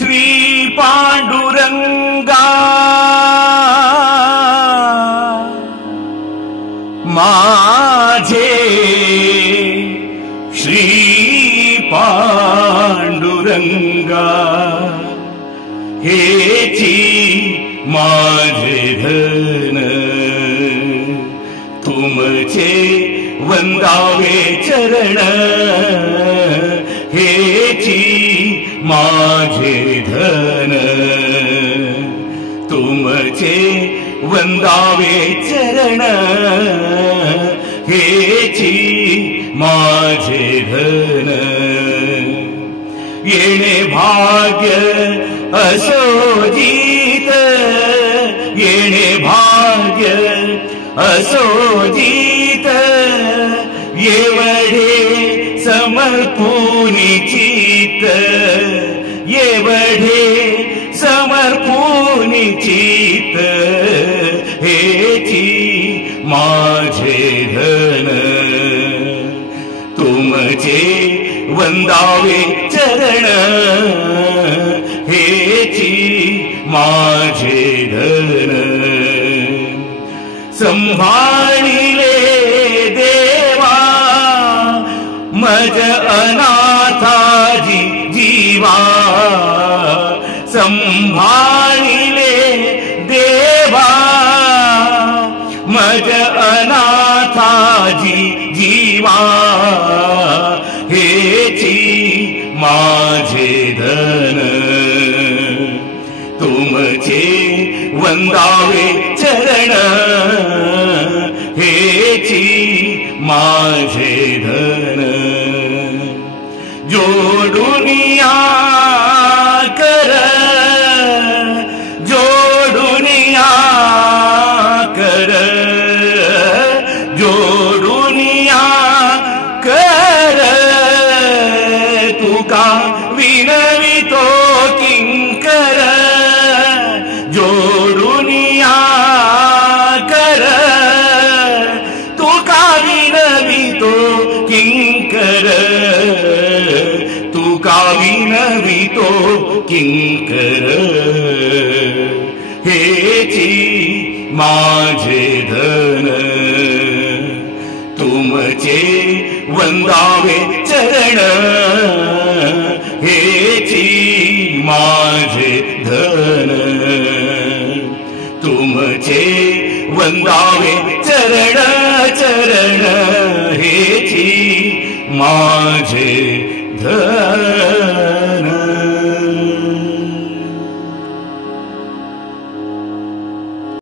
श्री पांडुरंगा माझे श्री पांडुरंगा हेची माझे धन तुमचे वंदावे चरण हेची माझे धन तुमचे वंदावे चरण हेची माझे धन येणे भाग्य असोजित येणे भाग्य असोजित येवढे समर्पूनि चित्त येवढे समर्पूनि चित्त हेची माझे धन तुमचे वंदावे चरण हेची माझे धन संभाळिले देवा मज अनाथाजी जीवा संभाळिले देवा मज अनाथाजी जीवा हेची माझे धन तुमचे वंदावे चरण हेची माझे धन जोडुनिया कर जोडुनिया कर जोडुनिया कर तुका विनवितो किंकर जोडुनिया कर तुका विनवितो किंकर तुका विनवितो किंकर हेची माझे धन तुमचे वंदावे चरण हेची माझे धन तुमचे वंदावे चरण चरण हेची माझे धन।